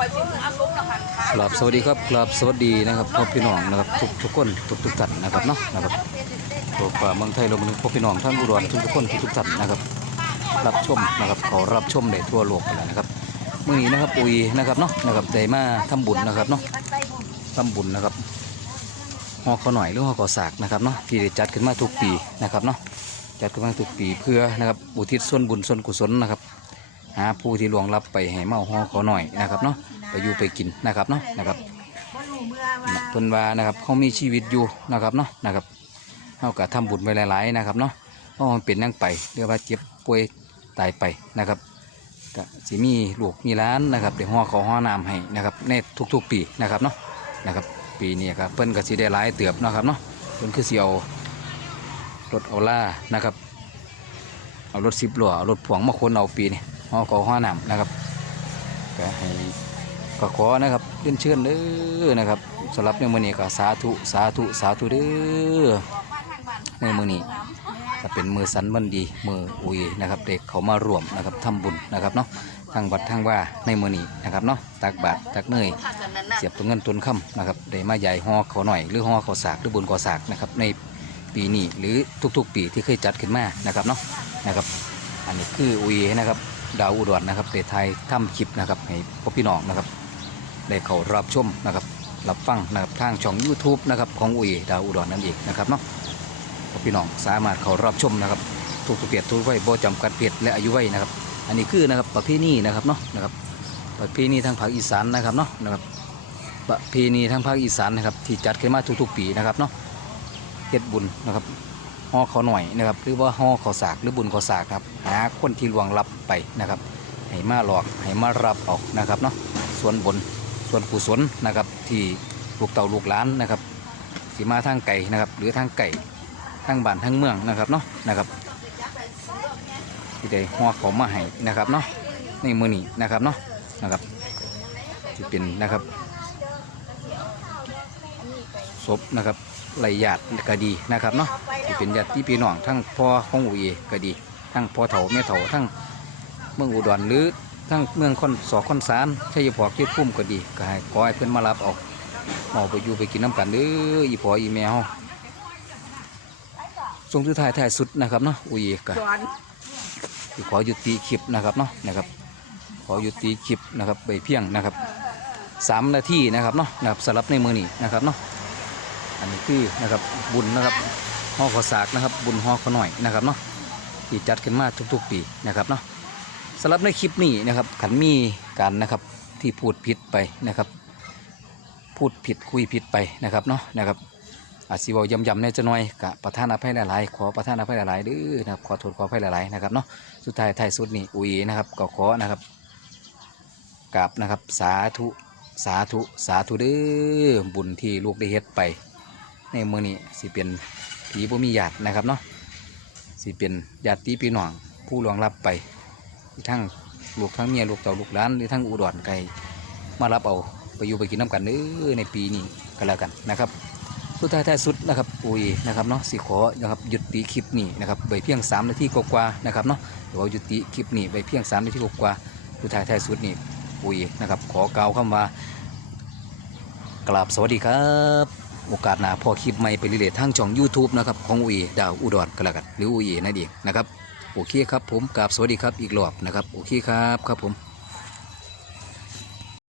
คอยสิเอาซุ้มละหันขาบสวัสดีครับครับสวัสดีนะครับพ่อพี่น้องนะครับทุกทุกคนทุกทุกท่านนะครับเนาะนะครับตัวป่าเมืองไทยเราเป็นพ่อพี่น้องทั้งอุดรทุกทุกคนทุกทุกท่านนะครับ รับชมนะครับขอรับชมได้ทั่วโลกไปแล้วนะครับเมื่อนี้นะครับอุยนะครับเนาะนะครับได้มาทำบุญนะครับเนาะทำบุญนะครับหอเขาหน่อยหรือหอขอสากนะครับเนาะที่ได้จัดขึ้นมาทุกปีนะครับเนาะจัดขึ้นมาทุกปีเพื่อนะครับอุทิศส่วนบุญส่วนกุศลนะครับ หาผู้ที่ลวงลับไปให้เมาหอขอหน่อยนะครับเนาะไปอยู่ไปกินนะครับเนาะนะครับบ่รู้เพิ่นว่านะครับเขามีชีวิตอยู่นะครับเนาะนะครับเขาก็ทำบุญไว้หลาย ๆ นะครับเนาะเพราะมันเป็นนั่งไปเรียกว่าเจ็บป่วยตายไปนะครับก็สิมีลูกมีร้านนะครับเดี๋ยวห่อเขาห่อน้ำให้นะครับในทุก ๆ ปีนะครับเนาะนะครับ ปีนี้ก็เพิ่นก็สิได้หลายเติบนะครับเนาะเพิ่นคือเสิเอารถเอาล่านะครับเอารถสิบล้อเอารถพ่วงมาขนเอาปีนี้ ห่อขาวห่อน้ำนะครับก็ให้ก็ขอนะครับเรียนเชิญเด้อนะครับสำหรับในมือนี้ก็สาธุสาธุสาธุเด้อในมือนี้ก็เป็นมือสันบันดีมืออุยนะครับเด็กเขามารวมนะครับทำบุญนะครับเนาะทางวัดทางว่าในมือนี้นะครับเนาะตักบาตรตักเนยเสียบตัวเงินตัวคำนะครับได้มาใหญ่ห่อเขาหน่อยหรือห่อเขาสากหรือบุญเขาสากนะครับในปีนี้หรือทุกๆ ปีที่เคยจัดขึ้นมานะครับเนาะนะครับ อันนี้คืออุยนะครับ ดาวอุดรนะครับเดไทยทำคลิปนะครับให้พวกพี่น้องนะครับได้เขารับชมนะครับรับฟังนะครับทางช่อง YouTube นะครับของอุยดาวอุดรนั่นเองนะครับเนาะพวกพี่น้องสามารถเขารับชมนะครับทุกๆเปียดทุกไว้บ่จำกัดเปียดและอายุไว้นะครับ อันนี้คือนะครับประเพณีนะครับเนาะนะครับประเพณีทางภาคอีสานนะครับเนาะนะครับประเพณีทางภาคอีสานนะครับที่จัดขึ้นมาทุกๆ ปีนะครับเนาะเฮ็ดบุญนะครับ ห่อเขาหน่อยนะครับหรือว่าห่อเขาสากหรือบุญเขาสากครับหาคนที่ลวงลับไปนะครับให้มาหลอกให้มารับเอานะครับเนาะส่วนบนส่วนกุศลนะครับที่ลูกเต่าลูกล้านนะครับสีมาทางไก่นะครับหรือทางไก่ทางบ้านทางเมืองนะครับเนาะนะครับที่ได้ห่อเขามาให้นะครับเนาะในมือนี้นะครับเนาะนะครับที่เป็นนะครับศพนะครับ ไหลหยาดก็ดีนะครับเนาะที่เป็นญาติพี่น้องทั้งพ่อของอุเอก็ดี ทั้งพ่อเฒ่าแม่เฒ่าทั้งเมืองอุดรหรือทั้งเมืองคอนสอคอนสารชัยพอเกี่พุ่มก็ดีก็ให้ขอให้เพื่อนมารับออกออกไปอยู่ไปกินน้ำกันเด้ออีพออีแมวทรงสุดท้ายท้ายสุดนะครับเนาะอุเอก็สอนสิขอยุดติคลิปนะครับเนาะนะครับขอหยุดติคลิปนะครับไปเพียงนะครับสามนาทีนะครับเนาะนะครับสำหรับในมือนี้นะครับเนาะ อันนี้คือนะครับบุญนะครับห่อขอสากนะครับ บุญห่อขอหน่อยนะครับเนาะที่จัดขึ้นมาทุกๆ ปีนะครับเนาะสำหรับในคลิปนี้นะครับขันมีการนะครับที่พูดผิดไปนะครับ พูดผิดคุยผิดไปนะครับเนาะนะครับอาจสิเวายำๆในจะหน่อยกะประทานอภัยหลายๆขอประทานอภัยหลายๆด้อนะครับขอโทษขออภัยหลายๆนะครับเนาะสุดท้ายไทยสุดนี่อุยนะครับก็ขอนะครับกราบนะครับสาธุสาธุสาธุเด้อบุญที่ลูกได้เฮ็ดไป ในมือนี้สิเป็นผีบ่มีญาตินะครับเนาะสิเป็นญาติพี่น้องผู้ลวงลับไปทั้งลูกทั้งเมียลูกเต่าลูกหลานหรือทั้งอุดรไก่มารับเอาไปอยู่ไปกินน้ำกันเด้อในปีนี้ก็แล้วกันนะครับสุดท้ายท้ายสุดนะครับอุยนะครับเนาะสิขอนะครับหยุดตีคลิปนี้นะครับไปเพียง3นาทีกว่าๆนะครับเนาะเดี๋ยวหยุดตีคลิปนี้ไปเพียง3นาทีกว่าๆสุดท้ายท้ายสุดนี่อุยนะครับขอกล่าวคำว่ากราบสวัสดีครับ โอกาสหน้าพอคลิปใหม่ไปเรื่อยๆทั้งช่อง YouTube นะครับของอุยดาวอุดรก็แล้วกันหรืออุยนั่นเองนะครับโอเคครับผมกราบสวัสดีครับอีกรอบนะครับโอเคครับครับผม